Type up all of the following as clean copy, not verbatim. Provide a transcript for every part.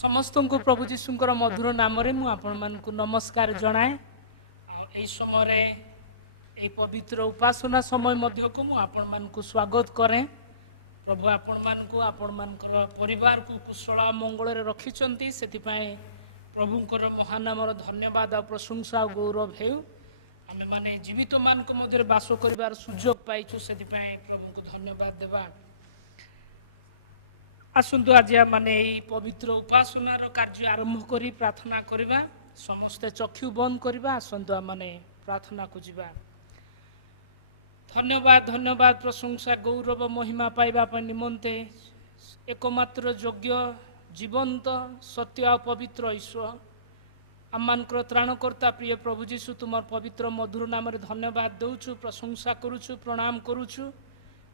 समस्त को प्रभु जीशुंकर मधुर नाम मु आपण मानकु नमस्कार जनाए। यही समय यही पवित्र उपासना समय मध्य को मु आपण मानकु स्वागत करें। प्रभु आपण मानकु आपण मानकर परिवार को कुशल मंगल रे रखिचंती, सेतिपाई प्रभुंकर महानामर धन्यवाद और प्रशंसा और गौरव हेउ। आमे माने जीवित मान को मध्य बास करिवार सुयोग पाइछु, सेतिपाई प्रभु को धन्यवाद देवा। आसतु आज माने पवित्र उपासनार कार्य आरंभ करी प्रार्थना करवा। समस्ते चक्षु बंद करवा। आसतु माने प्रार्थना को जीवा। धन्यवाद धन्यवाद प्रशंसा गौरव महिमा पाइबा निमंते एकमात्र योग्य जीवंत सत्य और पवित्र ईश्वर आममानकर त्राणकर्ता प्रिय प्रभु जीशु तुम पवित्र मधुर नाम रे धन्यवाद दौचु, प्रशंसा करुचु, प्रणाम करुचु।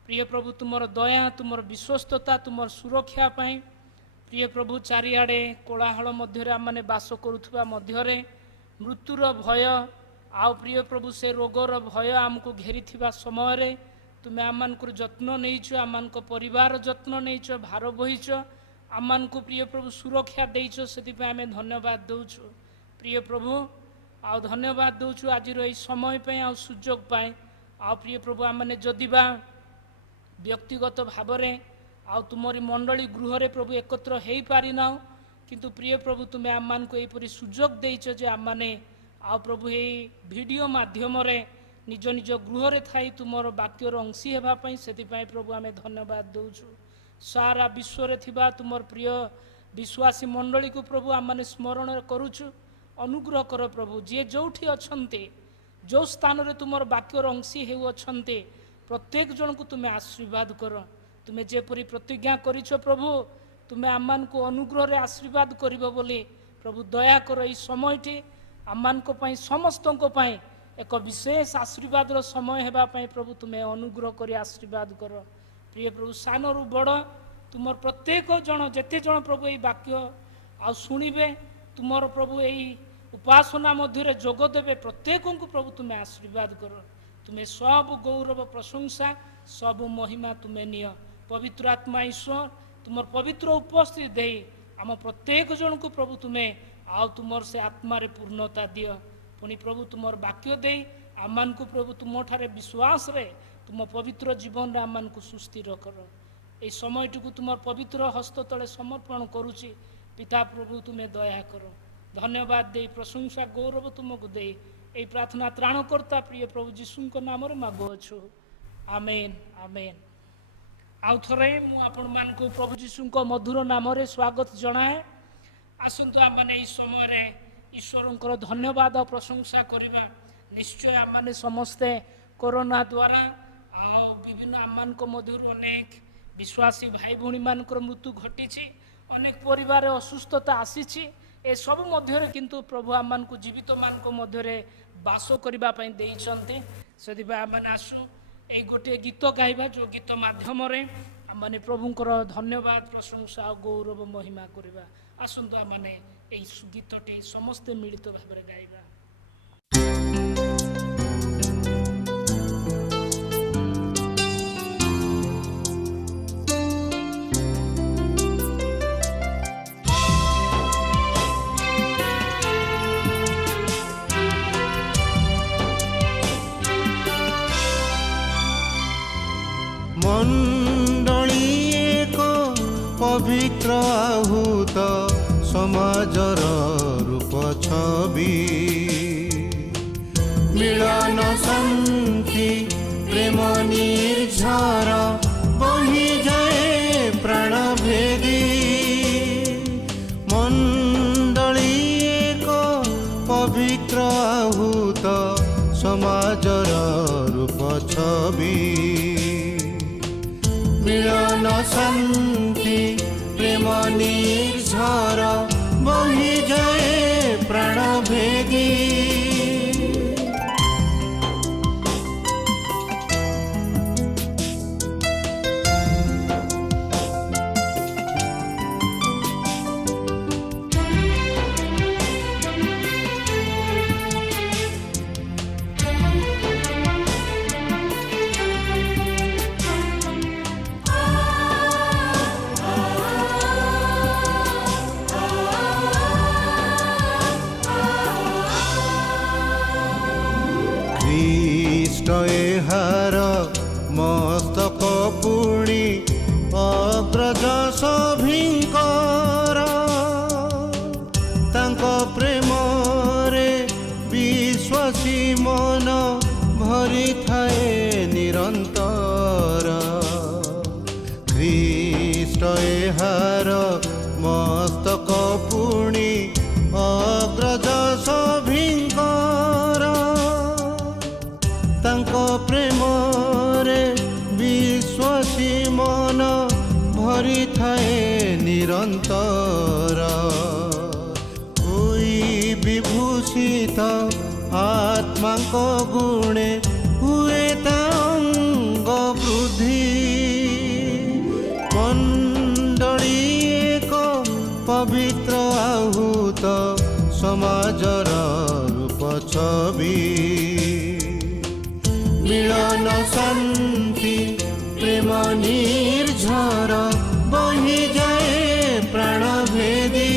प्रिय प्रभु तुमर दया, तुमर विश्वस्तता, तुमर सुरक्षा पाई प्रिय प्रभु चारिआडे कोलाहल मध्य आम बास करुवा मध्य मृत्युर भय आउ प्रिय प्रभु से रोगर भय आमको घेरी समय तुम्हें आम जत्न नहींच, आम परिवार जत्न नहींच, भार बहीच, आम प्रिय प्रभु सुरक्षा देच, से आम धन्यवाद दौचु। प्रिय प्रभु आउ धन्यवाद दौचु आज यही समय पे आ सुजोग पाए। आ प्रिय प्रभु आम जदिबा व्यक्तिगत भाव में आउ तुमरी मंडली गृह रे प्रभु एकत्र हो पारि ना, किंतु प्रिय प्रभु तुम्हें आम मान को यहीपरि सुजोग देच जे आम मैंने आ प्रभु यही वीडियो माध्यम रे निज निज गृह रे थाई तुमर वाक्यर अंशी हेबापई, सेतिपाई प्रभु आम धन्यवाद दौचु। सारा विश्व रे थिबा तुमर प्रिय विश्वासी मंडली को प्रभु आम मैंने स्मरण करुचु। अनुग्रह कर प्रभु, जी जोठी अच्छे जो स्थान रे तुमर वाक्यर अंशी हेउ अच्छे प्रत्येक जन को तुम्हें आशीर्वाद कर। तुम्हें जेपरी प्रतिज्ञा करिछ प्रभु, तुम्हें आम को अनुग्रह रे आशीर्वाद करिबो बोली प्रभु दया कर। ई समयटी आम समस्त एक विशेष आशीर्वाद समय हेबा पई प्रभु तुम्हें अनुग्रह कर आशीर्वाद कर। प्रिय प्रभु सान रु बड़ तुमर प्रत्येक जन जेते जन प्रभु यही वाक्य आ शुणिबे तुमर प्रभु यही उपासना मध्य जोग देवे प्रत्येक को प्रभु तुम्हें आशीर्वाद कर। तुम्हें सब गौरव प्रशंसा सब महिमा तुम्हें निय। पवित्र आत्मा ईश्वर तुम पवित्र उपस्थिति दे आम प्रत्येक जन को प्रभु तुम्हें आउ तुमर से आत्मा रे पूर्णता दिय। पुणी प्रभु तुमर वाक्य दे आम को प्रभु तुम ठारे विश्वास रे तुम पवित्र जीवन रे आम को सुस्थिर कर। ये समयटी को तुम पवित्र हस्त तले समर्पण करुची। पिता प्रभु तुम्हें दया कर। धन्यवाद दे प्रशंसा गौरव तुमको दे यही प्रार्थना त्राणकर्ता प्रिय प्रभु जीशु नाम मागुअछु। आमेन आमेन। आउ थे मुझे प्रभु जीशु मधुर नाम स्वागत जनाए। आसतु आम मैंने समय ईश्वर धन्यवाद और प्रशंसा करवा। निश्चय आम मैंने समस्ते कोरोना द्वारा विभिन्न आम मध्य अनेक विश्वासी भाई भौणी मान मृत्यु घटी, अनेक परिवार असुस्थता आसी। ए सब मध्य किंतु प्रभु आम को जीवित मान मध्य बास करने देइछन्ते। से आम आसु ये गोटे गीत गाइबा, जो गीत माध्यम आम मैंने प्रभुंकर धन्यवाद प्रशंसा और गौरव महिमा करवा। आसतु आम मैंने गीतटी समस्ते मिलित भाव में गाइबा। मंडली एक पवित्र आहूत समाजर रूप छवि मिलन शांति प्रेम निर्झर बही जाए प्राण भेदी। मंडली एक पवित्र आहूत समाजर रूप छवि मिलन शांति प्रेम निर्झर बही जाए प्राण भेदी। ଏହାର ମସ୍ତକ ପୁଣି ଅଗ୍ରଜ ସଭିଙ୍କର ତାଙ୍କ ପ୍ରେମରେ ବିଶ୍ୱାସୀ ମନ ଭରିଥାଏ ନିରନ୍ତର। ଖ୍ରୀଷ୍ଟ ଏହାର ମସ୍ତକ ପୁଣି ଅଗ୍ରଜ ସଭିଙ୍କର ତାଙ୍କ ପ୍ରେମରେ ବିଶ୍ୱାସୀ ମନ ଭରିଥାଏ ନିରନ୍ତର। ହୋଇ ବିଭୂଷିତ ଆତ୍ମାଙ୍କ ଗୁଣେ ହୁଏ ତା ଅଙ୍ଗ ବୃଦ୍ଧି। ମଣ୍ଡଳୀ ଏକ ପବିତ୍ର ଆହୁତ ସମାଜର ରୂପ ଛବି। ମିଳନ ଶାନ୍ତି ପ୍ରେମ ନିର୍ଝର ବହିଯାଏ ପ୍ରାଣଭେଦୀ।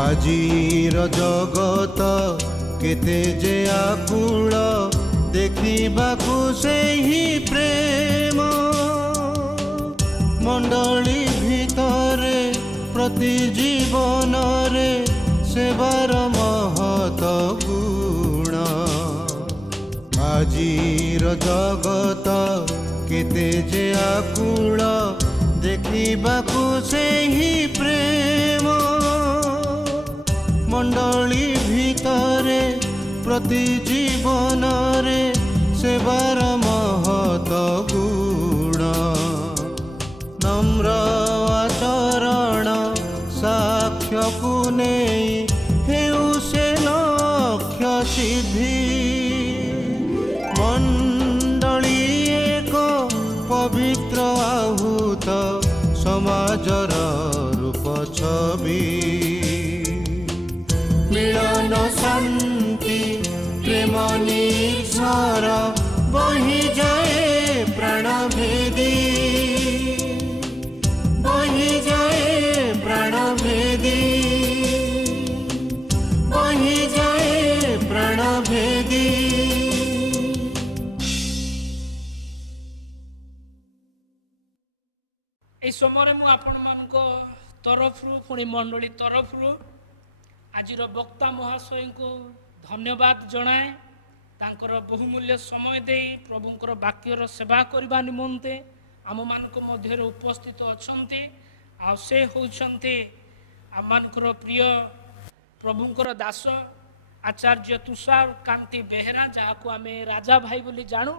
ଆଜିର ଜଗତ କେତେ ଯେ ଆକୁଳ ଦେଖିବାକୁ ସେହି ପ୍ରେମ। ମଣ୍ଡଳୀ ଭିତରେ ପ୍ରତି ଜୀବନରେ ସେବାର ମହତ ଗୁଣ। ଆଜିର ଜଗତ କେତେ ଯେ ଆକୁଳ ଦେଖିବାକୁ ସେହି ପ୍ରେମ। ମଣ୍ଡଳୀ ଭିତରେ ପ୍ରତି ଜୀବନରେ ସେବାର ମହତ ଗୁଣ। ନମ୍ର ଆଚରଣ ସାକ୍ଷ୍ୟକୁ ନେଇ ହେଉ ସେ ଲକ୍ଷ୍ୟ ସିଦ୍ଧି। ମଣ୍ଡଳୀ ଏକ ପବିତ୍ର ଆହୁତ ସମାଜର ରୂପ ଛବି। ମିଳନ ଶାନ୍ତି ପ୍ରେମ ନିର୍ଝର ବହିଯାଏ ପ୍ରାଣଭେଦୀ। ବହିଯାଏ ପ୍ରାଣଭେଦୀ। ବହିଯାଏ ପ୍ରାଣଭେଦୀ। এই সমୟରେ ମୁଁ ଆପଣମାନଙ୍କ ତରଫରୁ ପୁଣି ମଣ୍ଡଳୀ ତରଫରୁ ଆଜିର ବକ୍ତା ମହାଶୟଙ୍କୁ ଧନ୍ୟବାଦ ଜଣାଏ। ତାଙ୍କର ବହୁମୂଲ୍ୟ ସମୟ ଦେଇ ପ୍ରଭୁଙ୍କର ବାକ୍ୟର ସେବା କରିବା ନିମନ୍ତେ ଆମମାନଙ୍କ ମଧ୍ୟରେ ଉପସ୍ଥିତ ଅଛନ୍ତି। ଆଉ ସେ ହେଉଛନ୍ତି ଆମମାନଙ୍କର ପ୍ରିୟ ପ୍ରଭୁଙ୍କର ଦାସ ଆଚାର୍ଯ୍ୟ ତୁଷାର କାନ୍ତି ବେହେରା, ଯାହାକୁ ଆମେ ରାଜା ଭାଇ ବୋଲି ଜାଣୁ।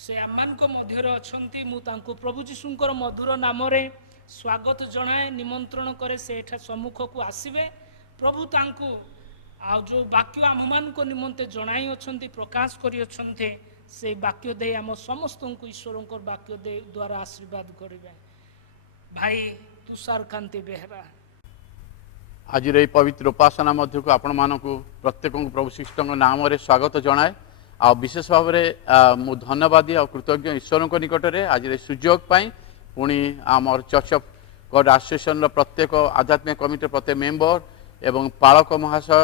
ସେ ଆମମାନଙ୍କ ମଧ୍ୟରେ ଅଛନ୍ତି। ମୁଁ ତାଙ୍କୁ ପ୍ରଭୁ ଯୀଶୁଙ୍କର ମଧୁର ନାମରେ ସ୍ୱାଗତ ଜଣାଏ, ନିମନ୍ତ୍ରଣ କରେ ସେ ଏଠା ସମ୍ମୁଖକୁ ଆସିବେ। ପ୍ରଭୁ ତାଙ୍କୁ ଆଉ ଯେଉଁ ବାକ୍ୟ ଆମମାନଙ୍କ ନିମନ୍ତେ ଜଣାଇ ଅଛନ୍ତି, ପ୍ରକାଶ କରିଅଛନ୍ତି, ସେଇ ବାକ୍ୟ ଦେଇ ଆମ ସମସ୍ତଙ୍କୁ ଈଶ୍ୱରଙ୍କର ବାକ୍ୟ ଦେଇ ଦ୍ୱାରା ଆଶୀର୍ବାଦ କରିବେ। ଭାଇ ତୁଷାର କାନ୍ତି ବେହେରା। ଆଜିର ଏହି ପବିତ୍ର ଉପାସନା ମଧ୍ୟକୁ ଆପଣମାନଙ୍କୁ ପ୍ରତ୍ୟେକଙ୍କୁ ପ୍ରଭୁ ଶ୍ରୀଷ୍ଟଙ୍କ ନାମରେ ସ୍ୱାଗତ ଜଣାଏ। ଆଉ ବିଶେଷ ଭାବରେ ମୁଁ ଧନ୍ୟବାଦୀ ଆଉ କୃତଜ୍ଞ ଈଶ୍ୱରଙ୍କ ନିକଟରେ ଆଜିର ଏହି ସୁଯୋଗ ପାଇଁ। ପୁଣି ଆମର ଚର୍ଚ୍ଚ ଅଫ୍ ଗଡ୍ ଆସୋସିଏସନର ପ୍ରତ୍ୟେକ ଆଧ୍ୟାତ୍ମିକ କମିଟିର ପ୍ରତ୍ୟେକ ମେମ୍ବର ଏବଂ ପାଳକ ମହାଶୟ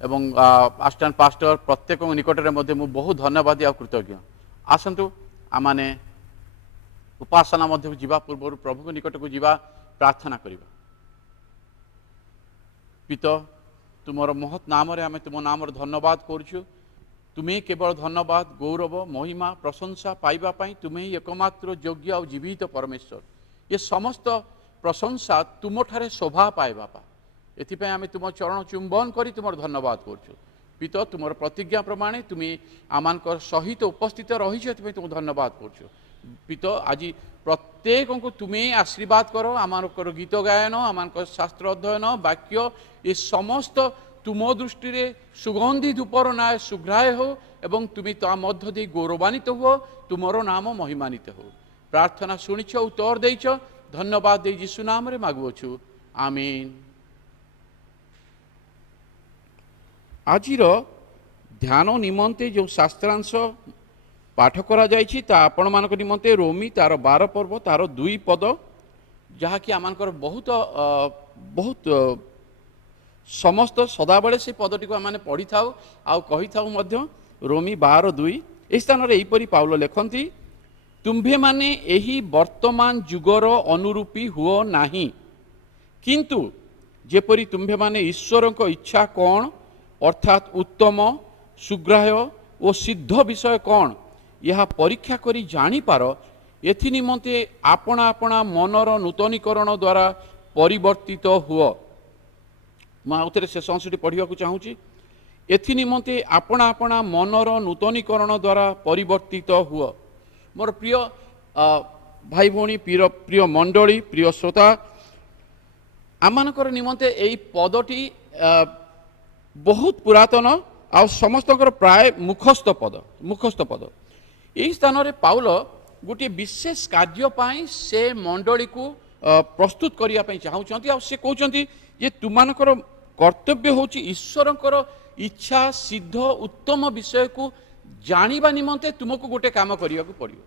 ଏବଂ ଆସିଷ୍ଟାଣ୍ଟ ପାଷ୍ଟର ପ୍ରତ୍ୟେକଙ୍କ ନିକଟରେ ମଧ୍ୟ ମୁଁ ବହୁତ ଧନ୍ୟବାଦୀ ଆଉ କୃତଜ୍ଞ। ଆସନ୍ତୁ ଆମମାନେ ଉପାସନା ମଧ୍ୟକୁ ଯିବା ପୂର୍ବରୁ ପ୍ରଭୁଙ୍କ ନିକଟକୁ ଯିବା, ପ୍ରାର୍ଥନା କରିବା। ପିତ, ତୁମର ମହତ୍ ନାମରେ ଆମେ ତୁମ ନାମର ଧନ୍ୟବାଦ କରୁଛୁ। ତୁମେ କେବଳ ଧନ୍ୟବାଦ, ଗୌରବ, ମହିମା, ପ୍ରଶଂସା ପାଇବା ପାଇଁ ତୁମେ ହିଁ ଏକମାତ୍ର ଯୋଗ୍ୟ ଆଉ ଜୀବିତ ପରମେଶ୍ୱର। ଏ ସମସ୍ତ ପ୍ରଶଂସା ତୁମଠାରେ ଶୋଭା ପାଇବା ପାଇଁ ଏଥିପାଇଁ ଆମେ ତୁମ ଚରଣ ଚୁମ୍ବନ କରି ତୁମର ଧନ୍ୟବାଦ କରୁଛୁ। ପିତ, ତୁମର ପ୍ରତିଜ୍ଞା ପ୍ରମାଣେ ତୁମେ ଆମମାନଙ୍କର ସହିତ ଉପସ୍ଥିତ ରହିଛ, ଏଥିପାଇଁ ତୁମକୁ ଧନ୍ୟବାଦ କରୁଛୁ। ପିତ, ଆଜି ପ୍ରତ୍ୟେକଙ୍କୁ ତୁମେ ଆଶୀର୍ବାଦ କର। ଆମମାନଙ୍କର ଗୀତ ଗାୟନ, ଆମମାନଙ୍କର ଶାସ୍ତ୍ର ଅଧ୍ୟୟନ, ବାକ୍ୟ, ଏ ସମସ୍ତ तुम दृष्टि रे सुगंधि धूपर न्याय सुग्राह्य हो एवं तुम्हें ता मध्य दे गौरवान्वित हो तुमर नाम महिमानित हो। प्रार्थना शुणिछ उत्तर देइछ धन्यवाद दे यीशु नाम रे मागुछु आमीन। आजिर ध्यान निमंते जो शास्त्रांश पाठ करा जाइछि ता आपण मानक निमंते रोमी तार 12 पर्व तार 2 पद जहाँकि आमानकर बहुत बहुत समस्त सदाबले से पदटी को आम पढ़ी था आउ कही था रोमी 12:2 ए स्थान में यहीपरि पाउल लिखती तुम्भे माने एही वर्तमान जुगर अनुरूपी हुओ नाही किंतु जेपरि तुम्भे माने ईश्वर को इच्छा कौन अर्थात उत्तम सुग्राह्य और सिद्ध विषय कौन यह परीक्षा करी जानी पार एथि निमंते आपना आपना मनर नूतनीकरण द्वारा परिवर्तित हुओ। मुझे शेष अंशटी पढ़ा चाहूँगी एथि निमंते आपना आपना मनर नूतनीकरण द्वारा परिवर्तित हुओ। मोर प्रिय भाई भौणी प्रिय मंडली प्रिय श्रोता आमानकर निमंते यही पदटी बहुत पुरातन आ समस्त प्राय मुखस्थ पद यही स्थान में पाउल गोटे विशेष कार्य से मंडली को प्रस्तुत करने चाहते आ से कहते जे तुमानकर कर्तव्य होची ईश्वरंकर इच्छा सिद्ध उत्तम विषय को जानिबा निमंते तुमको गोटे काम करिया को पड़ियो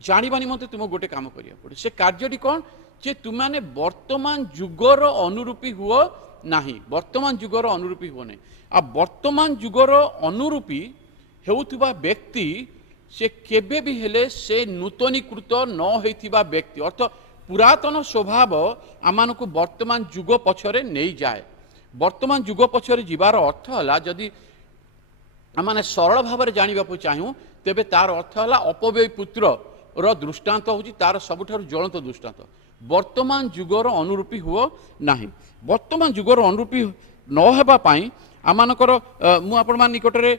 जानिबा निमंते तुमको गोटे काम करिया पड़े से कार्यटी कौन जे तुमाने वर्तमान जुगर अनुरूपी हुओ नाही वर्तमान जुगर अनुरूपी हुओ नहीं आ वर्तमान जुगर अनुरूपी हेउथुबा व्यक्ति से केबे भी हेले से नूतनीकृत न होइथिबा व्यक्ति अर्थ पुरातन स्वभाव आमानकु वर्तमान जुग पछरे नहीं जाए। वर्तमान जुग पछरे जीवार अर्थ हला जदि आमाने सरल भाव में जानिबा चाहूँ तेबे तार अर्थ हला अपव्यय पुत्र रो दृष्टांत होची तार सबुठारु ज्वलंत दृष्टांत वर्तमान जुगर अनुरूपी हुओ नाही। वर्तमान जुगर अनुरूपी न हेबा पई आमानकर मु आपण मान निकट रे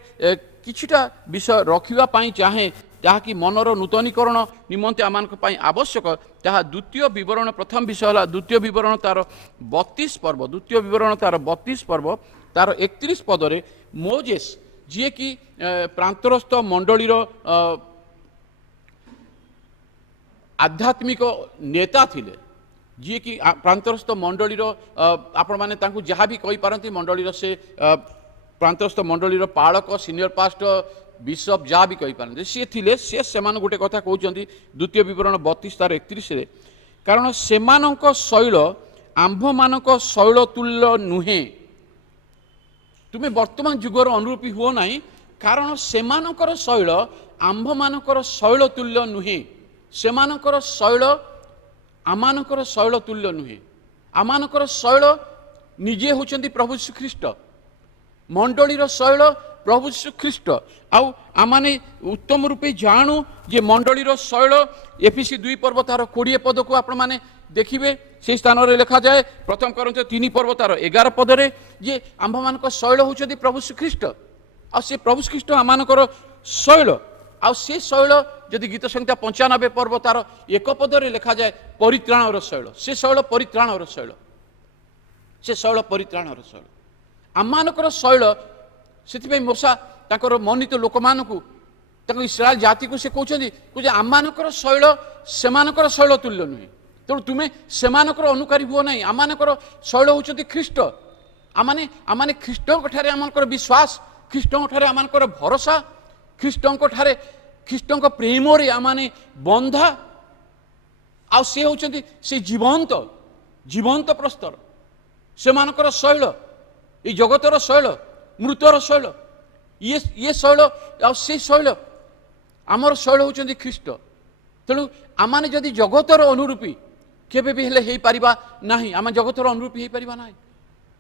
किछिटा विषय रखिबा पई चाहे जहाँकि मनर नूतनीकरण निमंते आमानक पई आवश्यक ताहा द्वितीय विवरण प्रथम विषय हला द्वितीय विवरण तार 32 पर्व द्वितीय विवरण तार 32 पर्व तार 31 पदरे मोजेस जी कि प्रांतरस्थ मंडलीर आध्यात्मिक नेता थिले जी कि प्रांतरस्थ मंडलीर आपण माने तांकु जहा भी कहि पारंती मंडलीर से प्रांतरस्थ मंडलीर पालक सीनियर पास्टर बिशप जहाँ भी कही पारते सी थिले से गोटे कथा कहते द्वितीय विवरण 32 तार 31 रे कारण सेमानक शैल आंभ मानक शैल तुल्य नुहे तुम्हें वर्तमान जुगर अनुरूपी हुओ नहीं कारण सेमानकर शैल आंभ मानकर शैल तुल्य नुहे सेमानकर शैल आमानकर शैल तुल्य नुहे आमानकर शैल निजे होचंती प्रभु श्रीख्रीष्ट मंडलीर शैल प्रभु श्रीख्रीष्ट आउ आमाने उत्तम रूपे जानू जे मंडलीर शैल एफिसी 2 पर्व तार 20 पद को आपण माने देखिबे से स्थान रे लिखा जाए प्रथम करंत 3 पर्व तार 11 पदरे जे आंभ मानक शैल होचदी प्रभु श्रीख्रीष्ट आ से प्रभु श्रीख्रीष्ट आमानकर शैल आ से शैल जदि गीत संहिता 95 पर्व तार 1 पदरे लिखा जाए परित्राणर शैल से शैल परित्राणर शैल से शैल परित्राणर शैल आमानकर शैल से मूसा ताकर मनित लोक मानकु इस्राएल जाति को से कहते आमानकर शैल सेमानकर शैल तुल्य नुहे तेणु तुम्हें सेमानकर अनुकारी हुओ नहीं आमानकर शैल होचंती ख्रीष्ट आमाने आमाने ख्रीष्टଙ୍କ ठारे आमानकर विश्वास ख्रीष्टଙ୍କ ठारे आमानकर भरोसा ख्रीष्टଙ୍କ ठारे ख्रीष्टଙ୍କ प्रेम रे आमाने बंधा आ से होचंती से जीवंत जीवंत प्रस्तर सेमानकर शैल ये जगतर शैल मृतर शैल ये शैल आ से शैल आमर शैल होचंती ख्रीष्ट तेणु आमाने जदि जगतर अनुरूपी केबे भी हेले हेई परिबा नाही आम जगतर अनुरूपी हेई परिबा नाही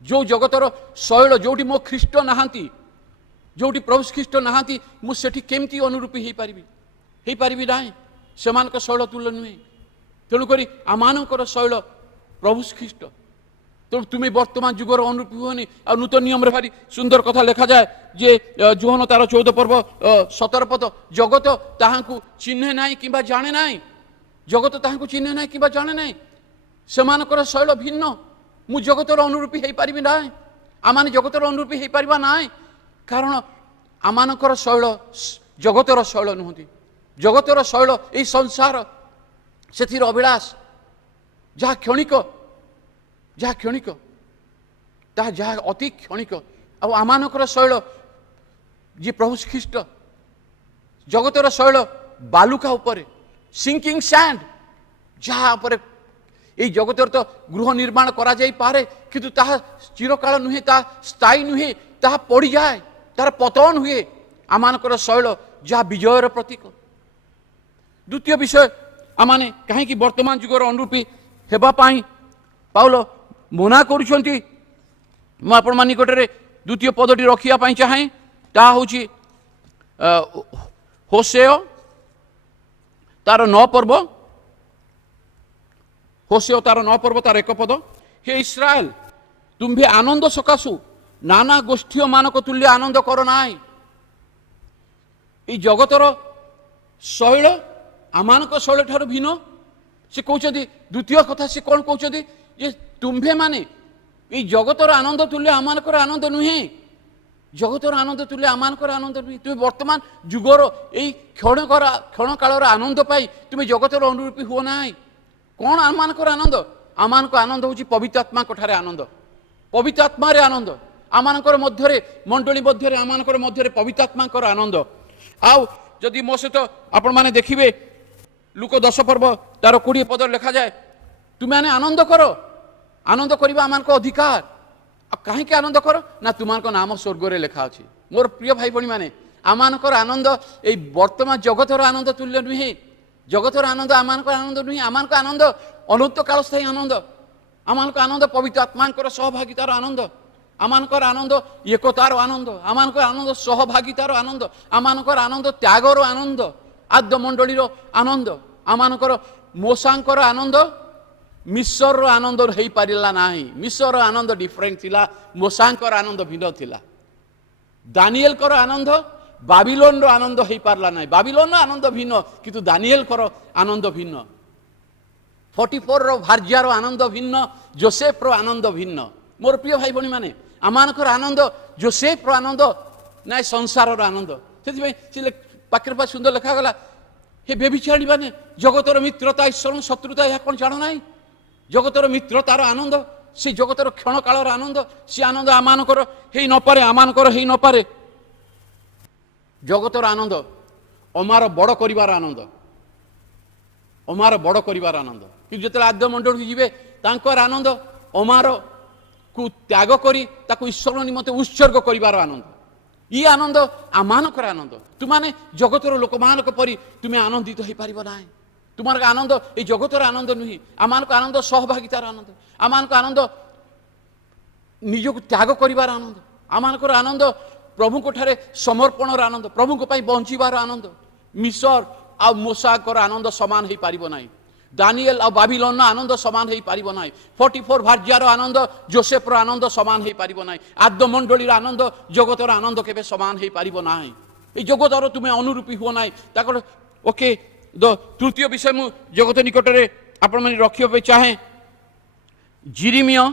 जो जगतर शैल जोटी मो ख्रीष्ट नाहांती जोटी प्रभु ख्रीष्ट नाहांती मु सेठी केमती अनुरूपी हेई परिबी नाही सेमानक शैल तुल्य नुहे तेणु करी आमानकर शैल प्रभु ख्रीष्ट तेणु तुम्हें वर्तमान जुगर अनुरूपी हुओनी आ नूतन नियम रे भारी सुंदर कथा लिखा जाए जे जोहन तार 14 पर्व 17 पद जगत ताहांकु चिन्हे नाही किंबा जाने नाही जगत ताहांकु चिन्हे नाही किंबा जाने नाही सेमानकर शैल भिन्न मु जगतर अनुरूपी हेई परिबी नाही आमाने जगतर अनुरूपी हो पार ना कारण आमानकर शैल जगतर शैल नुहति जगतर शैल यही संसार से अभिलाष जहाँ क्षणिक जहाँ अति क्षणिक आमानकर शैल जी प्रभु ख्रीष्ट जगतर शैल बालुका उपरे सिंकिंग सैंड जहाँ पर यही जगतर तो गृह निर्माण करा जाई पारे किंतु ताहा चिरकाल नुहे ता स्थायी नुहे ताहा पड़ी जाए तार पतन हुए आमानकर शैल जहाँ विजयर प्रतीक द्वितीय विषय आमाने कहीं वर्तमान जुगर अनुरूपी हेबा पाई पाउल मना करुछंती मु आपण मान निकटरे द्वितीय पदटी रखिया पाई चाहे ता होची होशेय तार 9 पर्व होशेय तार 9 पर्व तार 1 पद हे इस्राएल तुम्भे आनंद सकाशु नाना गोष्ठी मानक तुल्य आनंद कर नाई ये जगतर शैल आमानक शैल ठार भिन्न से कहते द्वितीय कथा से कौन कहते जे तुम्भे माने ये जगतर आनंद तुल्य आमानकर आनंद नुहे जगतर आनंद तुल्य आमानकर आनंद नुहे तुम्हें वर्तमान जुगर यही क्षण कालर आनंद पाई तुम्हें जगतर अनुरूपी हुआ ना कौन आमानकर आनंद आमानक आनंद हूँ पवित्र आत्मा ठारे आनंद पवित्र आत्मा आनंद आमानकर मध्यरे मंडली मध्यरे आमानकर मध्यरे पवित्र आत्माकर आनंद आउ जदि मो सहित आपण माने देखिबे लुक 10 पर्व तार 20 पद लिखा जाए तुम्हें आनंद कर आनंद करबा आमानक अधिकार कहीं आनंद कर ना तुमानक नाम स्वर्ग रे लिखा अछि मोर प्रिय भाई भणी माने आमानकर आनंद ए वर्तमान जगतर आनंद तुल्य नुहे जगतर आनंद आमानकर आनंद नुहे आमानक आनंद अनंत काल स्थायी आनंद आमानक आनंद पवित्र आत्मानकर सहभागितार आनंद आमानकर आनंद एकतार आनंद आमानकर आनंद सहभागितार आनंद आमानकर आनंद त्यागर आनंद आद्य मंडलीर आनंद आमानकर मोसांकर आनंद मिश्र आनंद हो पारा ना मिश्र आनंद डिफरेंट थिला मोसांकर आनंद भिन्न थिला दानिएल कर आनंद बाबिलोन रो आनंद हो पारा ना बाबिलोन आनंद भिन्न किंतु दानिएल कर आनंद भिन्न 44 रो भार्यार आनंद भिन्न जोसेफ रो आनंद भिन्न मोर प्रिय भाई भणी माने आमानकर आनंद जोसेफ रो आनंद ना संसार आनंद से पाखे पा सुंदर लिखा गला हे बेबिचारी माने जगतर मित्रता ईश्वर शत्रुता यह कौन जान ना जगतर मित्रतार आनंद से जगतर क्षण कालर आनंद से आनंद आमानकर हेई न पारे आमानकर हेई न पारे जगतर आनंद अमार बड़ करिवार आनंद अमार बड़ करिवार आनंद कि जते आद्य मंडल जीवे तांकर आनंद अमार को त्याग करी ताको ईश्वर निमंते उत्सर्ग करिवार आनंद ये आनंद आमानकर आनंद तुमाने जगतर लोक मानक परी तुम्हें आनंदित हो पारिबो ना तुम्हार आनंद ये जगतर आनंद नुहे आमानक आनंद सहभागितार आनंद आमानक आनंद निजक त्याग करिवार आनंद आमानकर आनंद प्रभु को ठारे समर्पणर आनंद प्रभु को पाई बंचिबार आनंद मिसर आ मोसाकर आनंद समान हो पारिबो ना दानिएल आ बाबिलोन आनंद समान हो पारिबो ना 44 भार्यार आनंद जोसेफर आनंद समान हो पारिबो ना आद्य मंडलीर आनंद जगतर आनंद केबे समान हो पारिबो ना ए जगतर तुम्हें अनुरूपी हुआ ना ताकर ओके तृतीय विषय मु जगत निकटरे आपण माने रखियो चाहे जिरिमिया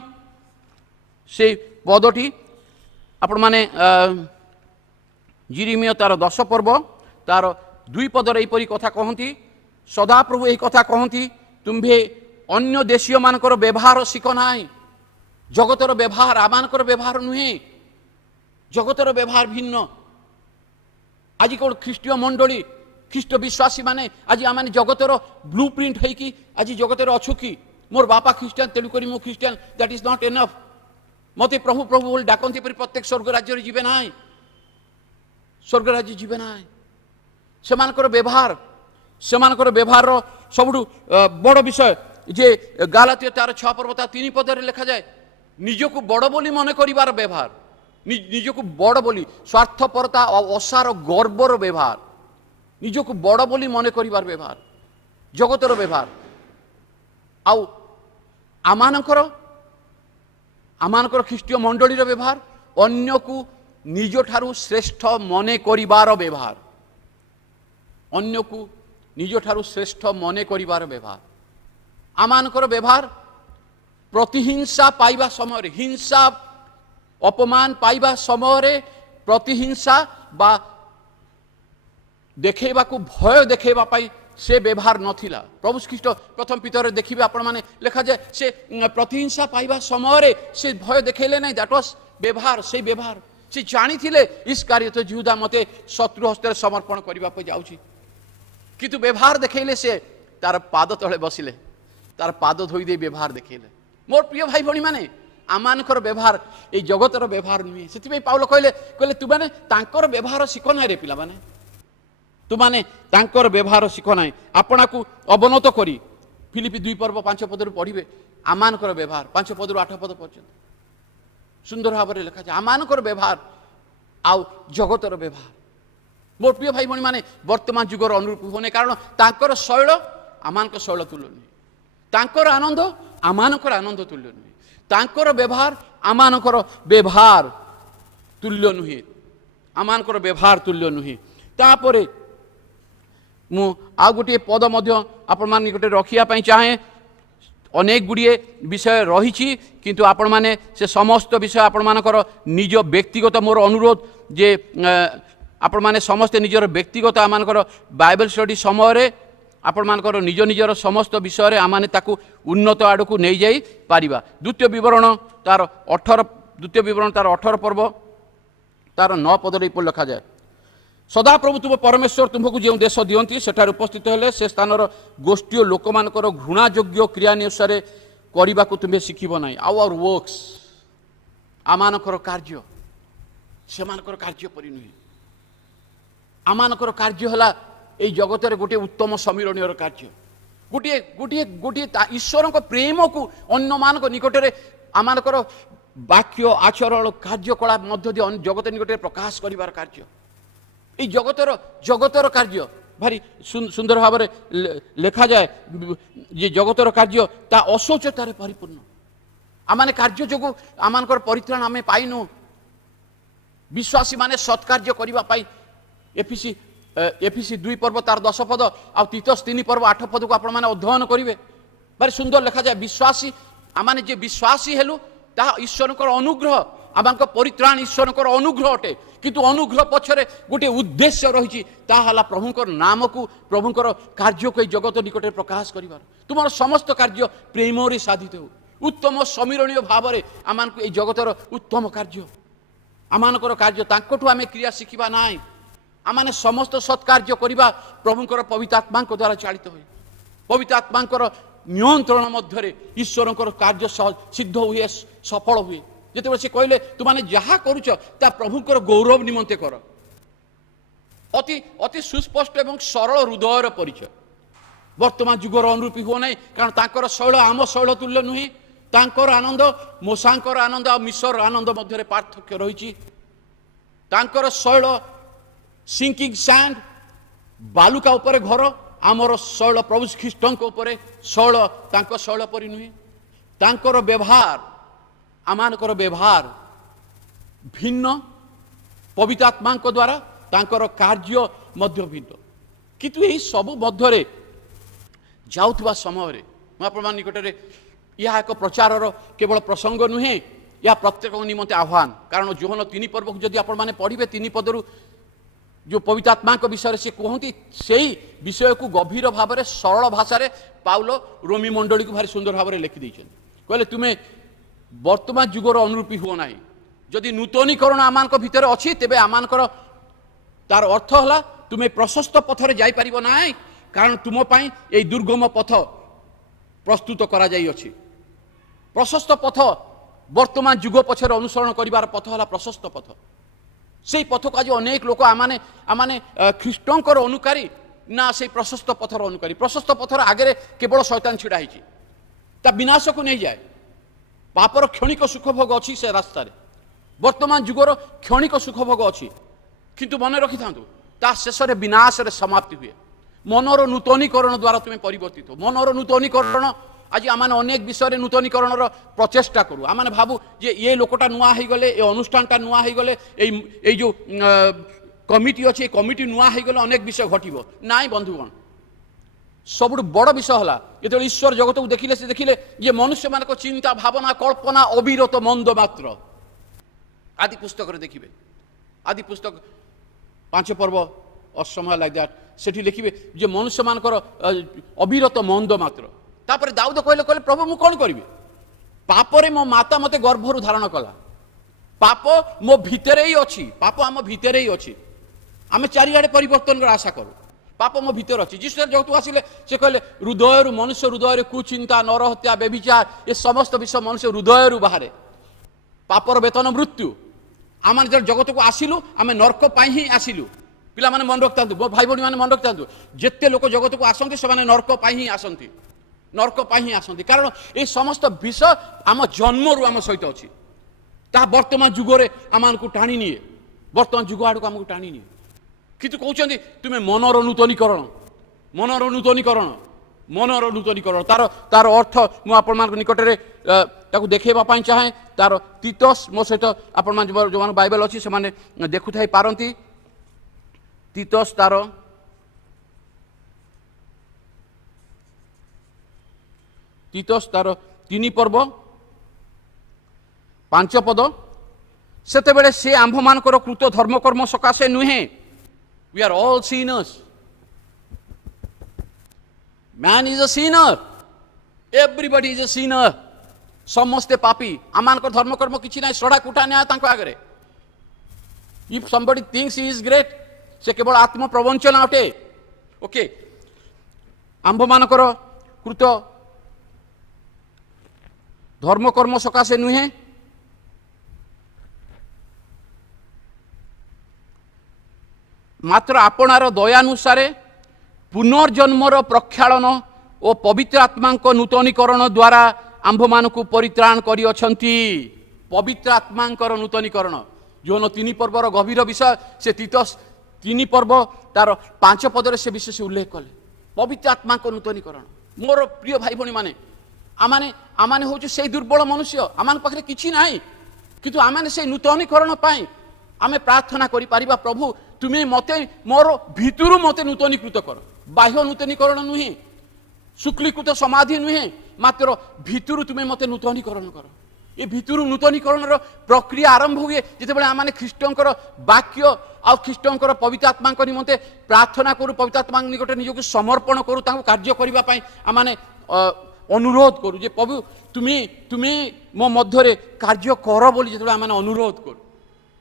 से पदटी आपण माने जिरिमिया तार 10 पर्व तार 2 पदर एपरी कथा कहती सदाप्रभु यही कथा कहती तुम्भे अन्य देशीय मानकर व्यवहार शिख ना जगतर व्यवहार आमानकर व्यवहार नुहे जगतर व्यवहार भिन्न आज कौन ख्रीष्टीय मंडली ख्रीष्ट विश्वासी माने आज आम जगतर ब्लू प्रिंट होगी आज जगतर अच्छु कि मोर बापा ख्रीस्टान तेणुक मु ख्रीस्टान दैट इज नॉट एनफ मत प्रभु प्रभु बोली डाकती प्रत्येक स्वर्ग राज्य जीवे ना स्वर्ग राज्य जीवे ना सेमानकर व्यवहार सबुठु बड़ विषय जे गालातिया तार 6 पर्व 3 पदर लिखा जाए निजक बड़ बोली मन करिवार व्यवहार निजक बड़ बोली स्वार्थपरता असार गर्वर व्यवहार निजक बड़ बोली मन करिवार व्यवहार जगतर व्यवहार आउ आमानकर ख्रीष्टीय मंडलीर व्यवहार अन्य को निज ठारू श्रेष्ठ मने करिवार व्यवहार अन्य को निज ठारू श्रेष्ठ मने करिवार व्यवहार आमानकर व्यवहार प्रतिहिंसा पाइबा समय हिंसा अपमान पाइबा समय प्रतिहिंसा बा देखा भय देखा से व्यवहार नथिला। प्रभु ख्रीष्ट प्रथम पितर देखिए आपण माने लिखा जाए से प्रतिहिंसा पाइबा समय से भय देखले नहीं। दैट वाज व्यवहार, से व्यवहार से जानी थिले इस्कारियोत यहूदा मते शत्रु हस्ते समर्पण करबा पे जाउची, किंतु व्यवहार देखले से तार पाद तले बसिले, तार पाद धोई दे व्यवहार देखले। मोर प्रिय भाई भणी माने आमानकर व्यवहार ए जगतर व्यवहार नुहे। से पाउल कहले कहले तु माने तांकर व्यवहार शिख ना रे पिला माने, तु माने तांकर व्यवहार शिख ना आपना को अवनत करी। फिलिपि 2 पर्व 5 पद पढ़िबे आमानकर व्यवहार 5 पद 8 पद पर्यंत सुंदर भाव में लिखा जाए आमानकर व्यवहार आउ जगतर व्यवहार। मोर प्रिय भाई भणी माने वर्तमान जुगर अनुरूप होने, कारण तांकर शैल आमानकर शैल तुल्य नुहे, तांकर आनंद आमानकर आनंद तुल्य नुहे, तांकर व्यवहार आमानकर व्यवहार तुल्य नुहे, आमानकर व्यवहार तुल्य नुहे। तापरे मु आ गोटे पद मध्य आपण मान निकटे रखिया पई चाहे। अनेक गुड़िए विषय रही किंतु आपण माने से समस्त विषय आपण मानकर निज व्यक्तिगत मोर अनुरोध जे आपण माने समस्त निजर व्यक्तिगत आमानकर बाइबल स्टडी समय आपण मानकर निज निजर समस्त विषय आमाने ताकू उन्नत आड़ को नहीं जाई पारिबा। द्वितीय विवरण तार 18 पर्व तार 9 पद लिखा जाए सदा प्रभु तुम परमेश्वर तुमको जो देश दियंती सेठार उपस्थित हेले से स्थानर गोष्ठी और लोक मानकर घृणायोग्य क्रियानुसार करने को तुम्हें शिखब ना। आवर वर्क्स आमानकर कार्य सेमानकर कार्य परि नुहे। आमानकर कार्य हला ए जगत गोटे उत्तम समीरणीय कार्य, गोटे गोटे गोटे ईश्वर प्रेम को अन्य मान निकट में आमानकर वाक्य आचरण कार्यकलाप मध्य जगत निकट प्रकाश करिवार कार्य, ये जगतर कार्य भारी सुंदर भाव में लिखा जाए। ये जगतर कार्य ता अशोचतार परिपूर्ण। आमाने कार्य जो आमानकर परित्राण आमे पाइनु। विश्वासी माने सत्कार्य करिबा पाई एफिसी 2 पर्व तार 10 पद आ तीतस 3 पर्व 8 पद को आपण माने अध्ययन करिवे। भारी सुंदर लिखा जाए विश्वासी आमाने जे विश्वासी हेलु ता ईश्वरकर अनुग्रह, आमानकर परित्राण ईश्वरकर अनुग्रह अटे, किंतु अनुग्रह पछरे गोटे उद्देश्य रही ताहाला प्रभुंकर नाम को प्रभुंकर कार्य को जगत निकट प्रकाश करिवार। तुमर समस्त कार्य प्रेम रे साधित हो, उत्तम समीरणीय भाव में आमानक ए जगतर उत्तम कार्य आमानकर कार्य तांकठु आमे क्रिया शिखिबा नाई। आमाने समस्त सत्कार्य करिबा प्रभुंकर पवित्र आत्मा द्वारा चालित हुए, पवित्र आत्मांकर नियंत्रण मध्य ईश्वरंकर कार्य सिद्ध हुए, सफल हुए। जिते से कहले तुमाने जहाँ करुच ता प्रभुंकर गौरव निमंते कर। अति अति सुस्पष्ट एवं सरल हृदयर परिचय वर्तमान जुगर अनुरूपी हो ना, कारण तांकर शैल आम शैल तुल्य नुहे। तांकर आनंद मोसांकर आनंद आ मिसर आनंद मध्य पार्थक्य रही। तांकर शैल सिंकिंग सैंड बालुका उपरे घर, आमर शैल प्रभु ख्रीष्टों उपरे शैल तांकर शैल परि नुहे। तांकर व्यवहार आमानकर व्यवहार भिन्न, पवित्र आत्मा द्वारा तांकर कार्य मध्य भिन्न, किंतु यही सबु मध्य जाउथबा समय महाप्रभु निकट में यह एक प्रचार केवल प्रसंग नुहे, यह प्रत्येक निमंते आह्वान। कारण जोहन 3 पर्व को जदि आपण माने पढ़िबे 3 पदरु जो पवित्र आत्मा विषय से कहती से विषय को गभीर भाव में सरल भाषा पाउल रोमी मंडली को भारी सुंदर भाव में लिखि देछन। कहले तुम्हें वर्तमान जुगर अनुरूपी हो ना, जदि नूतनीकरण आमान भितर अच्छी तेबे आमानकर तार अर्थ है तुम्हें प्रशस्त पथरे जाई परिबो ना, कारण तुम पाई ए दुर्गम पथ प्रस्तुत करा जाई अछि। प्रशस्त पथ वर्तमान जुग पछर अनुसरण करिवार पथ है प्रशस्त पथ। से पथ को आज अनेक लोक आमाने आमाने ख्रीष्टंकर अनुकारी ना से प्रशस्त पथर अनुकारी। प्रशस्त पथर आगे केवल शैतान छिड़ा होती ता विनाश को नहीं जाए। पापर क्षणिक सुखभोग अच्छी से रास्ता वर्तमान जुगर क्षणिक सुखभोग अच्छी, किंतु मन रखि था ता शेष विनाश समाप्ति हुए। मनर नूतनीकरण द्वारा तुम्हें परिवर्तित हो। मनर नूतनीकरण आज आम अनेक विषय नूतनीकरण प्रचेषा करूँ। आम भावु जे ये लोकटा नुआ हो गले, ये अनुष्ठानटा नुआ हो गले, ये जो कमिटी अच्छे कमिटी नुआ हो गले अनेक विषय घटब नाई। बंधुगण सबुठ बड़ विषय है जो ईश्वर जगत को देखिले से देखिले ये मनुष्य मान चिंता भावना कल्पना अविरत मंद मात्र आदि पुस्तक देखिए आदि पुस्तक 5 पर्व असमय लाइक दैट सेठी लिखिबे जे मनुष्य मानकर अविरत मंद मात्र तापर दाऊद कहले कहले प्रभु मु कोन करिवे पाप रे मो माता मते गर्भरु धारण कला पाप मो भितरे ही अछि पाप आम भितरे ही अछि आमे चारिआडे परिवर्तन कर आशा करू पाप मो भीतर अच्छी जीशु जो आसिले से कहले हृदय मनुष्य हृदय कुचिंता नरहत्या व्यभिचार ये समस्त विषय मनुष्य हृदय बाहर पापर वेतन मृत्यु आम जगत को आसिलु आम नर्क ही आसिलु पिला माने मन रखता मो भाई भौणी माने मन रखता जिते लोक जगत को आसती से नर्क ही आसती नर्क ही आसती कारण ये समस्त विषय आम जन्मरू आम सहित अच्छी ता वर्तमान जुगरे आम को टाणी निए वर्तमान जुग आड़ को आमको टाणी निए किंतु कहते तुम्हें मनर नूतनीकरण मनर नूतनीकरण तार तार अर्थ मुझे निकट में देखा चाहे तार तीतस मो सहित आपण जो बाइबल अच्छी से देखु थाई पारती तीतस तार तीन पर्व 5 पद सेतेबेले से आंभ मानकर कृत धर्मकर्म सकाशे नुहे We are all sinners. Man is a sinner. Everybody is a sinner. समस्ते पापी आमान को धर्म कर्म किछि नै सड़ा कुटा नै तांको आगरे if somebody thinks he is great से केवल आत्म प्रवंचन आटे ओके आंभ मानकर कृत धर्म कर्म सकाशे नुहे मात्र आपणार दयानुसारे पुनर्जन्मर प्रक्षालन और पवित्र आत्मा नूतनीकरण द्वारा आंभमान को परित्राण करी अछंती पवित्र आत्मा नूतनीकरण जो 3 पर्वर गभीर विषय से तीतस 3 पर्व तार 5 पदर से विशेष उल्लेख कले पवित्र आत्मा नूतनीकरण मोर प्रिय भाई भौणी माने आमाने होछु से दुर्बल मनुष्य आमान पाखरे किछि नाही किंतु आमाने से नूतनीकरण पाई आमे प्रार्थना करि परिबा प्रभु तुम्हें मते मोर भितरु मते नूतनीकृत कर बाह्य नूतनीकरण नुहे शुक्लीकृत समाधि नुहे मात्र भितरु तुम्हें मते नूतनीकरण कर ये भितरु नूतनीकरण प्रक्रिया आरंभ हुए जितेबाला आम ख्रीष्टंकर वाक्य आ ख्रीष्टंकर पवित्र आत्मा निमंते प्रार्थना करूँ पवित्र आत्मा निकट निजक समर्पण करूँ कार्य करने आम अनुरोध करूँ जे प्रभु तुम्हें मो मध्य कार्य कर बोली जो आम अनुरोध करूँ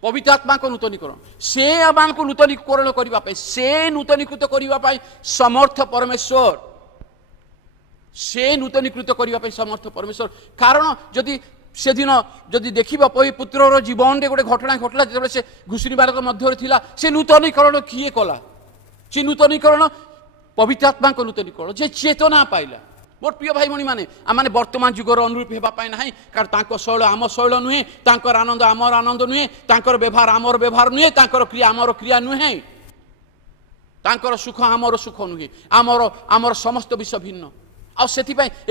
पवित्र आत्मा नूतनीकरण से आम को नूतनीकरण करने से नूतनीकृत करने समर्थ परमेश्वर से नूतनीकृत करने समर्थ परमेश्वर कारण जदि से दिन जदि देखा पुत्रर जीवन में गोटे घटना घटला जो से घुषुरी बालक मध्य थिला से नूतनीकरण किए कला से नूतनीकरण पवित्र आत्मा नूतनीकरण जे चेतना पाइला मोर प्रिय भाई भौणी माने आम वर्तमान जुगर अनुरूप होगापाई ना कारण तांको शैल आम शैल नुहे तांकर आनंद आमर आनंद नुहे तांकर व्यवहार आमर व्यवहार नुहे तांकर क्रिया आमर क्रिया नुहे तांकर सुख आमर सुख नुहे आमर आमर समस्त विषय भिन्न आ से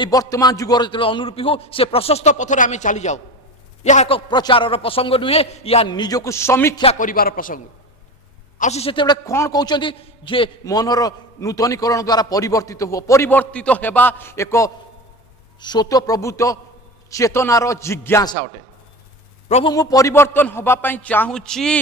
वर्तमान जुगर जो अनुरूपी हो से प्रशस्त पथर आम चली जाऊ यह एक प्रचार प्रसंग नुहे या निजक समीक्षा कर प्रसंग आसे कौन कहते जे मनर नूतनीकरण द्वारा परिवर्तित हो परिवर्तित हेबा एक स्वतःप्रभुत चेतनार जिज्ञासा अटे प्रभु मु परिवर्तन हवापाई चाहूची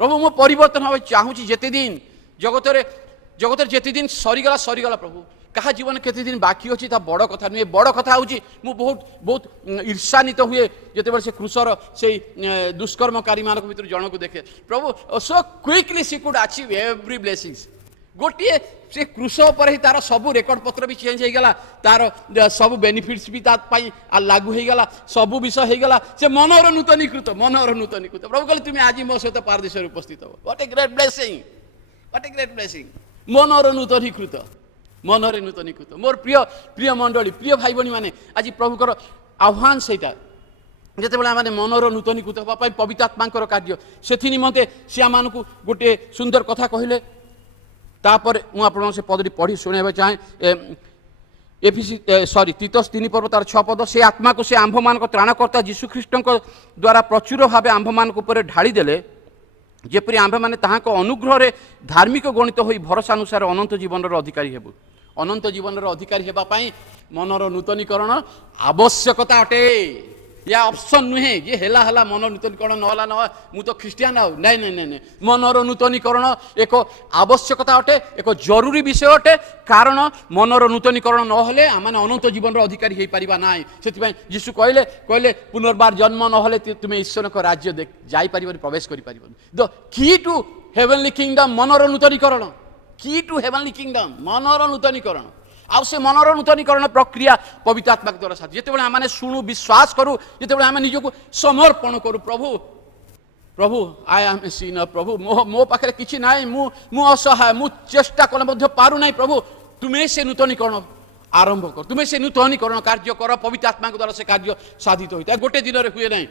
प्रभु मु परिवर्तन हवा चाहूची जेते दिन जगत जेते दिन सरीगला प्रभु कहा जीवन केते दिन बाकी अच्छी बड़ कथा नुहे बड़ कथा हूँ बहुत बहुत ईर्षान्वित हुए जिते से क्रूसर से दुष्कर्मकारी मान भर जन को देखे प्रभु so quickly she could achieve every blessings गोटे से क्रूस पर ही तार सबू रेकर्ड पत्र भी चेंज हो गला तार सब बेनिफिट्स भी लागू हो गला सबू विषय हो गला से मनर नूतनीकृत प्रभु कहले तुम्हें आज मो सहित पारदेश उपस्थित हो व्हाट ए ग्रेट ब्लेसिंग मनर नूतनीकृत मोर प्रिय प्रिय मंडली प्रिय भाई भौणी माने आज प्रभुकर आह्वान सेटा जितेबाला आम मनर नूतनीकृत होगा पवित्र आत्मा कार्य से निमंते सी आम को गोटे सुंदर कथा कहले तापर मुझे पदटी पढ़ी शुणा चाहे तीतस 3 पर्व तार 6 पद से आत्मा को से आंभ मान त्राणकर्ता जीशुख्रीष्ट द्वारा प्रचुर भाव आंभ मान ढाड़ी देले जेपरी आंभ मैंने ताहाको अनुग्रह धार्मिक गणित हो भरोसा अनुसार अनंत जीवन अधिकारी हेबु अनंत जीवन अधिकारी हेबा मनर नूतनीकरण आवश्यकता अटे या ऑप्शन नुहे ये हेला हेला मन नूतनीकरण नहला न मु तो ख्रीस्टियान आ नहीं नहीं नहीं नहीं मनर नूतनीकरण एक आवश्यकता अटे एक जरूरी विषय अटे कारण मनर नूतनीकरण नहले आमे अनंत जीवन अधिकारी हो पारिबा नाई सेति यीशु कहले कहले पुनर्बार जन्म नहले तुम ईश्वर को राज्य जाई पारिबनी प्रवेश करि पारिबनी the key to heavenly kingdom मनर नूतनीकरण की टू हेवनली किंगडम मनर नूतनीकरण आउ से मनर नूतनीकरण प्रक्रिया पवित्र आत्मा द्वारा साथ जिते आम शुणु विश्वास करूँ जिते आम निजक समर्पण करूँ प्रभु प्रभु आई एम ए सिनर प्रभु मो पाखे किसी ना मु असहाय मु चेष्टा कले पारु ना प्रभु तुम्हें से नूतनीकरण आरंभ कर तुम्हें से नूतनीकरण कार्य कर पवित्र आत्मा द्वारा से कार्य साधित होता है गोटे दिन हुए ना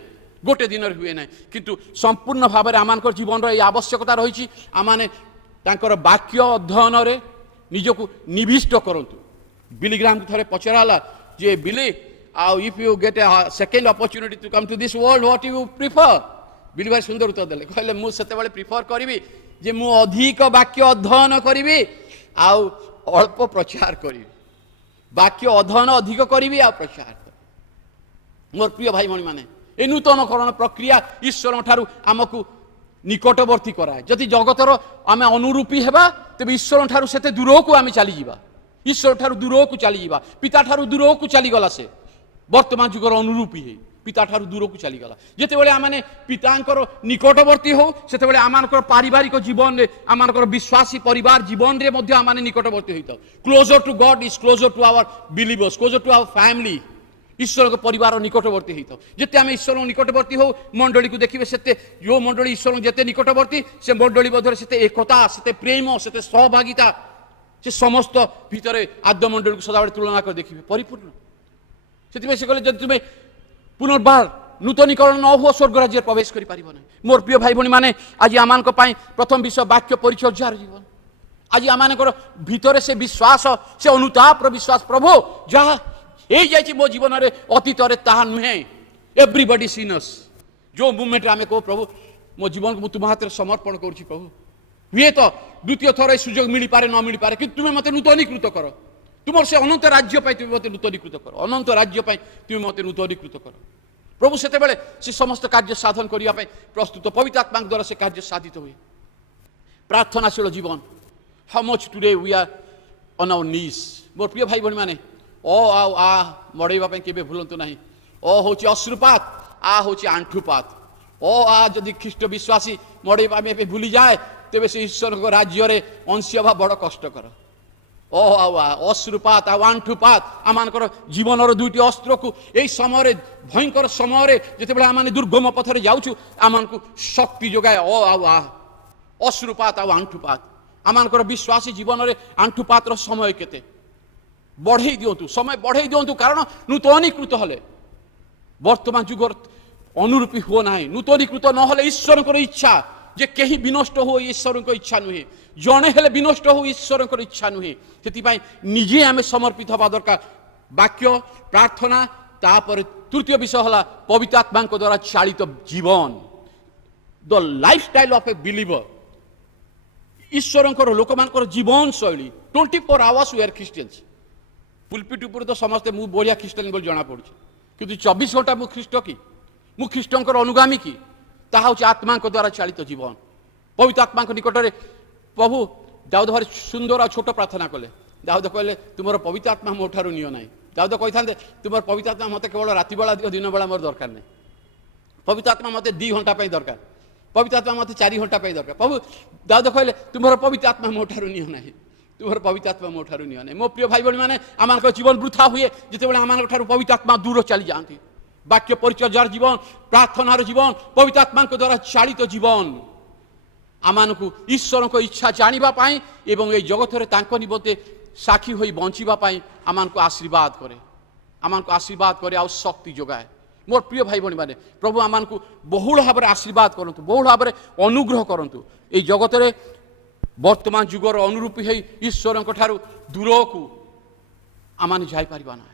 गोटे दिन हुए ना किंतु संपूर्ण भाव में आम जीवन आवश्यकता रही आम वाक्य अध्ययन निजक निविष्ट करंतु बिली ग्राम को थे पचराला जे Billy if you get a second opportunity to come to this world what you prefer Billy भाई सुंदर उत्तर देले कहले मु सेते प्रिफर करी जे मु अधिक वाक्य अध्ययन करी आउ अल्प प्रचार करी वाक्य अध्ययन अधिक करी आ प्रचार मोर प्रिय भाई भणी माने ए नूतनकरण प्रक्रिया ईश्वर ठारू आमको निकटवर्ती कराए जदि जगतर आम अनुरूपी हेबा तेबे ईश्वर ठारू सेते दूर को आम चली जावा ईश्वर ठारू दूर को चली जावा पिता ठारू दूर को चली गला से वर्तमान जुगर अनुरूपी है पिता ठारू दूर को चली गला जेते बेले आमाने पितांकर निकटवर्ती हो सेते बेले आमानकर पारिवारिक जीवन रे आमानकर विश्वासी परिवार जीवन रे मध्ये आमाने निकटवर्ती होइता closer to God is closer to our believers closer to our family ईश्वर को परिवार निकटवर्ती होता जिते आम ईश्वर निकटवर्ती हो मंडली को देखिए से जो मंडली ईश्वर जिते निकटवर्ती से मंडली मध्य से एकता से प्रेम से सहभागिता से समस्त भितर आद्य मंडली को सदाबे तुलना कर देखिए परिपूर्ण से कहले जब तुम्हें पुनर्बार नूतनीकरण न हो स्वर्ग राज्य प्रवेश कर पार ना मोर प्रिय भाई भणी मैंने आज आम प्रथम विषय वाक्य परिचर्यार जीवन आज आम भितर से विश्वास से अनुताप विश्वास प्रभु जहाँ यही मो जीवन में अतीत ताहा नुहे एवरीबॉडी सीनस जो मुवमेंट आम कहो प्रभु मो जीवन को तुम हाथ में समर्पण करुँच प्रभु हुए तो द्वितीय थर सुजोग मिल पारे न मिल पारे कि तुम्हें मत नूतनीकृत कर तुम से अनंत राज्य तुम्हें मत नूतनीकृत कर अनंत राज्य तुम्हें मत नूतनीकृत कर प्रभु से से समस्त कार्य साधन करने प्रस्तुत पवित्र आत्मा द्वारा से कार्य साधित हुए प्रार्थनाशील जीवन how much today we are on our knees more प्रिय भाई भणी माने ओ आओ आ मड़ेवा के भूलतु ना ओ हूँ अश्रुपात आ हूँ आंठुपात ओ आ जदि ख्रीष्ट विश्वासी मड़ेवा भूली जाए तेरे से ईश्वर को राज्य रे अंश हवा बड़ कष्टकर ओ आओ आ अश्रुपात आ आंठुपात आमर जीवन दुईटी अस्त्र को यही समय भयंकर समय जिते आम दुर्गम पथरे जाऊँ आम को शक्ति जोगाए ओ आओ आ अश्रुपात आ आंठुपात आमर विश्वासी जीवन में आंठुपातर समय केते बढ़े दिंतु समय बढ़े दिंतु कारण नूतनीकृत हेले वर्तमान जुगर अनुरूपी हो ना नूतनीकृत नहले ईश्वर इच्छा जे कहीं विनष्ट हो ईश्वर इच्छा नुहे जड़े हेले विनष्ट हो ईश्वर इच्छा नुहे से निजे आम समर्पित हवा दरकार वाक्य प्रार्थना तापर तृतीय विषय है पवित्र आत्मा द्वारा चालित जीवन the lifestyle of a believer ईश्वर लोक मान जीवन शैली 24 hours we are Christians pulpit उपर तो समस्ते मु बढ़िया ख्रीष्टान बोल जना पड़े कि 24 घंटा मु ख्रीष्ट कि मु ख्रीष्टर अनुगामी कि ताहा हूँ आत्मा द्वारा चालित जीवन पवित्र आत्मा निकट में प्रभु दाऊद भारी सुंदर और छोट प्रार्थना कले दाऊद कहले तुम पवित्र आत्मा मो ठारू नियो ना दाऊद कही था तुम पवित्र आत्मा मत केवल राति बेला दियो दिन बेला मोर दरकार नहीं पवित्र आत्मा मत 2 घंटा दरकार पवित्र आत्मा मत 4 घंटा दरकार प्रभु दाऊद कहले तुम पवित्र आत्मा मो ठारू नियो ना तुम पवित्र आत्मा मो ठारू नियो मो प्रिय भाई भणी मैंने आम जीवन वृथा हुए जिते आम पवित्र आत्मा दूर चली जाती वाक्य परिचर्यार जीवन प्रार्थनार जीवन पवित्र आत्मा द्वारा चालित जीवन आम को ईश्वर को इच्छा जानापी एवं ये जगत में निमंते साक्षी हो बचापी आम को आशीर्वाद करे आम को आशीर्वाद करे आ शक्ति जोगाए मोर प्रिय भाई भणी मैंने प्रभु आम को बहुल भाव में आशीर्वाद करूँ बहुल भाव में अनुग्रह करूँ ये जगत में वर्तमान जुगर अनुरूपी है ईश्वर दूर को आम जापर ना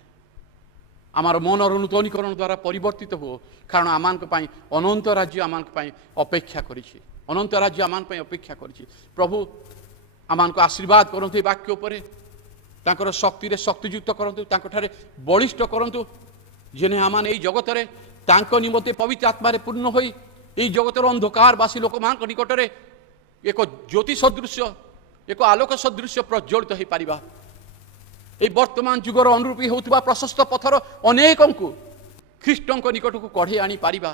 आमार मनर नूतनीकरण द्वारा परिवर्तित हो कारण आम अनंत राज्य आम अपेक्षा करी अनंत राज्य आम अपेक्षा करी प्रभु आम को आशीर्वाद करूँ वाक्य उपर शक्ति शक्तियुक्त करूँ बलिष्ठ करूँ जेने आम जगत में तांक निमते पवित्र आत्मारे पूर्ण होई एई जगतर अंधकारवासी लोक मान निकटरे एक ज्योति सदृश एक आलोक सदृश प्रज्वलित हो पारिबा ए वर्तमान जुगर अनुरूपी होउतबा प्रशस्त पथर अनेकंकु ख्रीष्टंक निकटକୁ कढ़े आनी पारिबा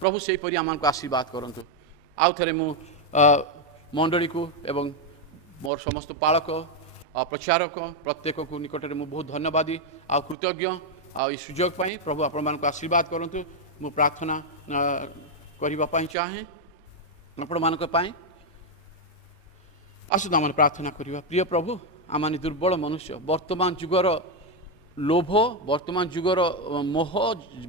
प्रभु से परि आमानकु आशीर्वाद करंतु आउ थरे मु मंडली को एवं मोर समस्त पालक प्रचारक प्रत्येक को निकटरे मु बहुत धन्यवादी आ कृतज्ञ आ सुजोग पाई प्रभु आपण मानकु आशीर्वाद करंतु मु प्रार्थना करिबा पाई चाहे आपण मानक पाई आसु आम प्रार्थना करिबा प्रिय प्रभु आमाने दुर्बल मनुष्य वर्तमान जुगर लोभ वर्तमान जुगर मोह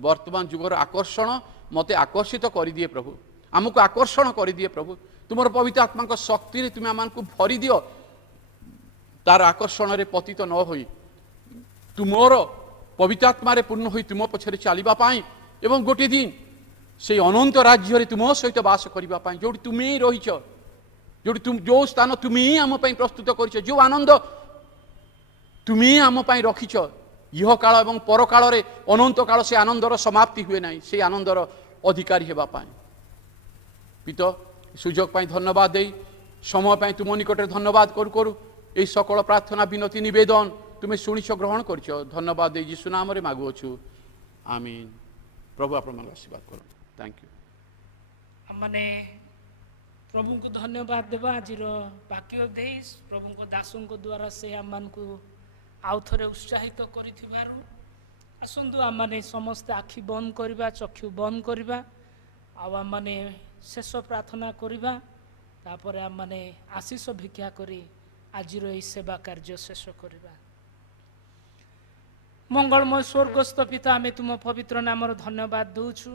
वर्तमान जुगर आकर्षण मते आकर्षित कर दिए प्रभु आमको आकर्षण कर दिए प्रभु तुम पवित्र आत्मा शक्ति तुम आम को भरी दियो तार आकर्षण रे पतित न होई तुमर पवित्र आत्मा पूर्ण होई तुम पछरे चलिबा पाई एवं गोटे दिन से अनंत राज्य रे तुम सहित वास करिबा पाई जो तुम ही रहिछ जो तुम जो स्थान तुम ही आम प्रस्तुत कर जो आनंद तुम ही आम रखिछ इह काल एवं पर काल रे अनंत काल से आनंदर समाप्ति हुए ना से आनंदर अधिकारी हेबा पाई पिता सुजोग पाई धन्यवाद दे समय पाई तुम निकट धन्यवाद करू करू ए सकल प्रार्थना विनती निवेदन तुम्हें शुणिछ ग्रहण कर धन्यवाद दे यीशु नाम रे मागुअछु आमीन प्रभु आपण आशीर्वाद करो थैंक यू माने प्रभु को धन्यवाद देवा आज वाक्य दे प्रभु को दासों को द्वारा से आम को आउ थे उत्साहित कर आसतु आम मैंने समस्ते आखि बंद करवा चक्षु बंद करवा आम मैंने शेष प्रार्थना करवा तापर आम मैंने आशीष भिक्षा करी आज सेवा कार्य शेष करवा मंगलमय स्वर्गस्थ पिता आम तुम पवित्र नाम धन्यवाद दौचु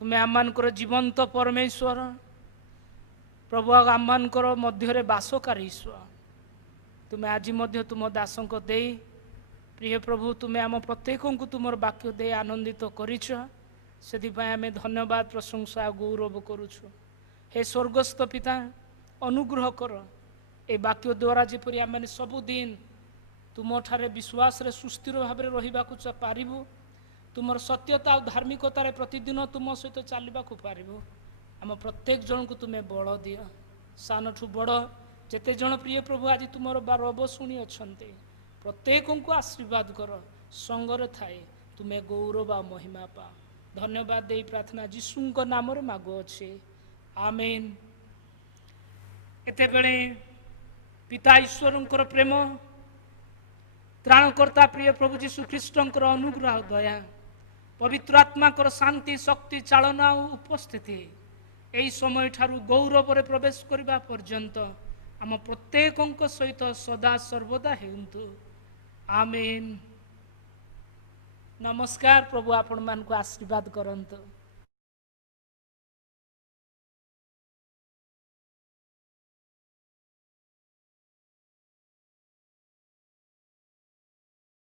तुम्हें आमर जीवंत परमेश्वर प्रभु आमर मध्य बासकारी ईश्वर तुम्हें आज मध्य तुम दासों को दे प्रिय प्रभु तुम्हें आम प्रत्येक को तुम वाक्य दे आनंदित करिछ सेदिपाई आमे धन्यवाद प्रशंसा गौरव करुछु हे स्वर्गस्थ पिता अनुग्रह कर ए वाक्य द्वारा जेपरि आमे सबुदिन तुम ठारे विश्वास रे सुस्थिर भाव में रहा पारिबु तुमर सत्यता और धार्मिकतार प्रतिदिन तुम सहित चलवा पारिबु आम प्रत्येक जन को तुम्हें बल दियो सान ठू बड़ जेते जन प्रिय प्रभु आज तुम रब शुणी अच्छा प्रत्येक को आशीर्वाद कर संगर थाए तुम्हें गौरव आ महिमा पा धन्यवाद दे प्रार्थना जीशु नाम मागुअछे आमेन एते बेले पिता ईश्वर प्रेम त्राणकर्ता प्रिय प्रभु जीशु ख्रीष्टर अनुग्रह दया पवित्र आत्मा शांति शक्ति चालना और उपस्थिति यही समय ठारू गौरव रे प्रवेश करने पर्यंत आम प्रत्येक सहित सदा सर्वदा हेतु आमेन नमस्कार प्रभु आपण मान को आशीर्वाद करंतु।